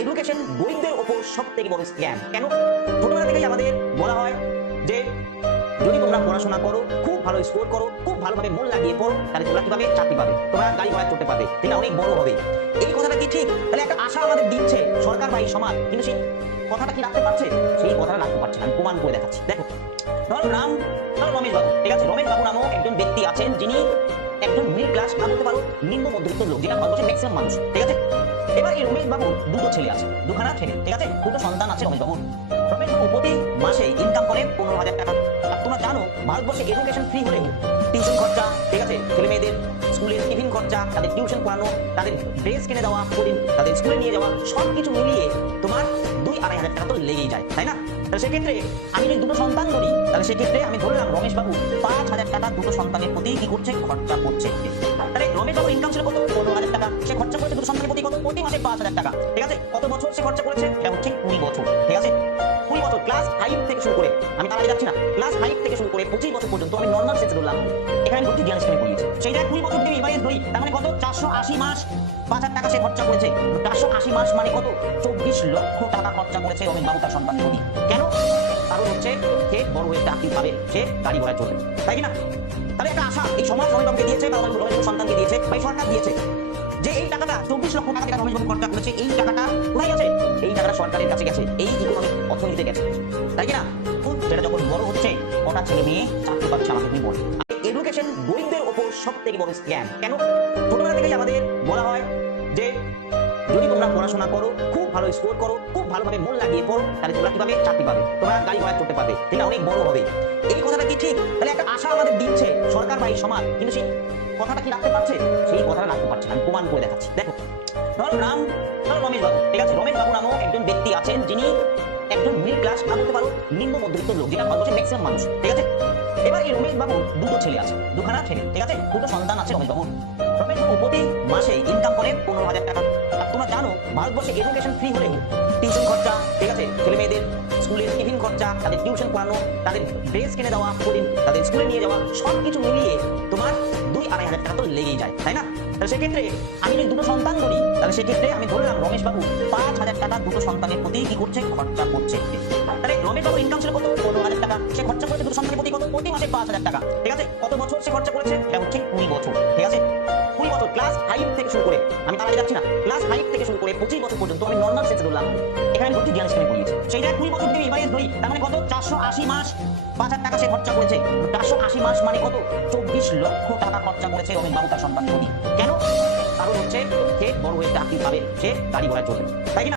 Education গরিবদের ওপর সবথেকে বড় স্ক্যাম। কেন? ছোটবেলা থেকেই আমাদের বলা হয় যে যদি তোমরা পড়াশোনা করো, খুব ভালো স্কোর করো, খুব ভালোভাবে মন লাগিয়ে পড়ো, তাহলে তোমরা কিভাবে চাকরি পাবে, তোমরা গাড়ি ঘোড়া চড়তে পারবে, এটা অনেক বড় হবে। এই কথাটা কি ঠিক? তাহলে একটা আশা আমাদের দিচ্ছে সরকার বা এই সমাজ, কিন্তু সেই কথাটা কি রাখতে পারছে? সেই কথাটা রাখতে পারছে না। আমি প্রমাণ করে দেখাচ্ছি। দেখো, ধরো রমেশ বাবু, ঠিক আছে? রমেশ বাবু নামক একজন ব্যক্তি আছেন যিনি একজন মিডল ক্লাস না বলতে পারো নিম্ন মধ্যবিত্ত লোক, যেটা ভারতবর্ষের ম্যাক্সিমাম মানুষ, ঠিক আছে? এবার এই রমেশ বাবুর দুটো ছেলে আছে, দুখানা ছেলে, ঠিক আছে? দুটো সন্তান আছে রমেশ বাবুর। রমেশ বাবু প্রতি মাসে ইনকাম করে 15,000 টাকা। আর তোমরা জানো ভারতবর্ষে এডুকেশন ফ্রি হলেও টিউশন খরচা, ঠিক আছে, ছেলে মেয়েদের স্কুলের টিফিন খরচা, তাদের টিউশন পড়ানো, তাদের ড্রেস কিনে দেওয়া, তাদের স্কুলে নিয়ে যাওয়া, সবকিছু মিলিয়ে তোমার 2-2,500 টাকা তো লেগেই যায়, তাই না? তাহলে সেক্ষেত্রে আমি যদি দুটো সন্তান ধরি, তাহলে সেক্ষেত্রে আমি ধরলাম রমেশ বাবু 5,000 টাকা দুটো সন্তানের প্রতি কি করছে? খরচা করছে। তাহলে রমেশ বাবুর ইনকাম ছিল কত? 15,000 টাকা। সে খরচা করেছে দুটো সন্তানের প্রতি কত? প্রতি মাসে 5,000 টাকা, ঠিক আছে? কত বছর সে খরচা করেছে? এটা হচ্ছে 20 বছর, ঠিক আছে? 20 বছর, ক্লাস 5 থেকে শুরু করে, আমি তার আগে যাচ্ছি না, ক্লাস 5 থেকে শুরু করে 25 বছর পর্যন্ত আমি নর্মাল সেন্সে ধরলাম। এখানে আমি ভর্তি জ্ঞান স্কিমে পড়িয়েছি। সেই জায়গায় 20 বছর যদি এভারেজ ধরি, তার মানে কত? 480 মাস 5,000 টাকা সে খরচা করেছে। 480 মাস মানে কত? 24 লক্ষ টাকা খরচা করেছে রমেশ বাবু তার সন্তানের প্রতি। কেন? কারণ হচ্ছে সে বড় হয়ে চাকরি পাবে, সে গাড়ি ঘোড়া চলবে, তাই না? তাহলে একটা আশা এই সমাজ রমেশ বাবুকে দিয়েছে বা রমেশ বাবুর সন্তানকে দিয়েছে বা সরকার দিয়েছে যে এই টাকাটা 24 লক্ষ টাকা যেটা রমেশ বাবু খরচা করেছে, এই টাকাটা কোথায় গেছে? এই টাকাটা সরকারের কাছে গেছে, এই ইকোনমিক অর্থনীতিতে গেছে, তাই না? সেটা যখন বড় হচ্ছে, কটা ছেলে মেয়ে চাকরি পাচ্ছে আমাকে তুমি বল। এডুকেশন গরিবদের ওপর সবথেকে বড় স্ক্যাম। কেন? ছোটবেলা থেকেই আমাদের বলা হয় যে যদি তোমরা পড়াশোনা করো, খুব ভালো স্কোর করো, খুব ভালোভাবে মন লাগিয়ে পড়ো, তাহলে তোমরা কিভাবে চাকরি পাবে, তোমরা গাড়ি ঘোড়া চড়তে পারবে, এটা অনেক বড় হবে। এই কথাটা কি ঠিক? তাহলে একটা আশা আমাদের দিচ্ছে সরকার বা এই সমাজ, কিন্তু সেই কথাটা কি রাখতে পারছে? সেই কথাটা রাখতে পারছে না। আমি প্রমাণ করে দেখাচ্ছি। দেখো, ধরো রমেশ বাবু, ঠিক আছে? রমেশ বাবু নামক একজন ব্যক্তি আছেন যিনি একজন মিডল ক্লাস না বলতে পারো নিম্ন মধ্যবিত্ত লোক, যেটা ভারতবর্ষের ম্যাক্সিমাম মানুষ, ঠিক আছে? এবার এই রমেশ বাবুর দুটো ছেলে আছে, দুখানা ছেলে, ঠিক আছে? দুটো সন্তান আছে রমেশ বাবুর। রমেশ বাবু প্রতি মাসে ইনকাম করে 15,000 টাকা। আর তোমরা জানো ভারতবর্ষে এডুকেশন ফ্রি হলেও টিউশন খরচা, ঠিক আছে, ছেলে মেয়েদের স্কুলের টিফিন খরচা, তাদের টিউশন পড়ানো, তাদের ড্রেস কিনে দেওয়া, তাদের স্কুলে নিয়ে যাওয়া, সবকিছু মিলিয়ে তোমার 2-2,500 টাকা তো লেগেই যায়, তাই না? তাহলে সেক্ষেত্রে আমি যদি দুটো সন্তান ধরি, তাহলে সেক্ষেত্রে আমি ধরলাম রমেশ বাবু 5,000 টাকা দুটো সন্তানের প্রতি কি করছে? খরচা করছে। তাহলে রমেশ বাবুর ইনকাম ছিল কত? 15,000 টাকা। সে খরচা করেছে দুটো সন্তানের প্রতি কত? প্রতি মাসে 5,000 টাকা, ঠিক আছে? কত বছর সে খরচা করেছে? এটা হচ্ছে 20 বছর, ঠিক আছে? 20 বছর, ক্লাস 5 থেকে শুরু করে, আমি তার আগে যাচ্ছি না, ক্লাস 5 থেকে শুরু করে 25 বছর পর্যন্ত আমি নর্মাল সেন্সে ধরলাম। এখানে আমি ভর্তি জ্ঞান স্কিমে পড়িয়েছি। সেই জায়গায় 20 বছর যদি এভারেজ ধরি, তার মানে কত? 480 মাস 5,000 টাকা সে খরচা করেছে। 480 মাস মানে কত? 24 লক্ষ টাকা খরচা করেছে রমেশ বাবু তার সন্তানের প্রতি। কেন? কারণ হচ্ছে সে বড় হয়ে চাকরি পাবে, সে গাড়ি ঘোড়া চলবে, তাই না?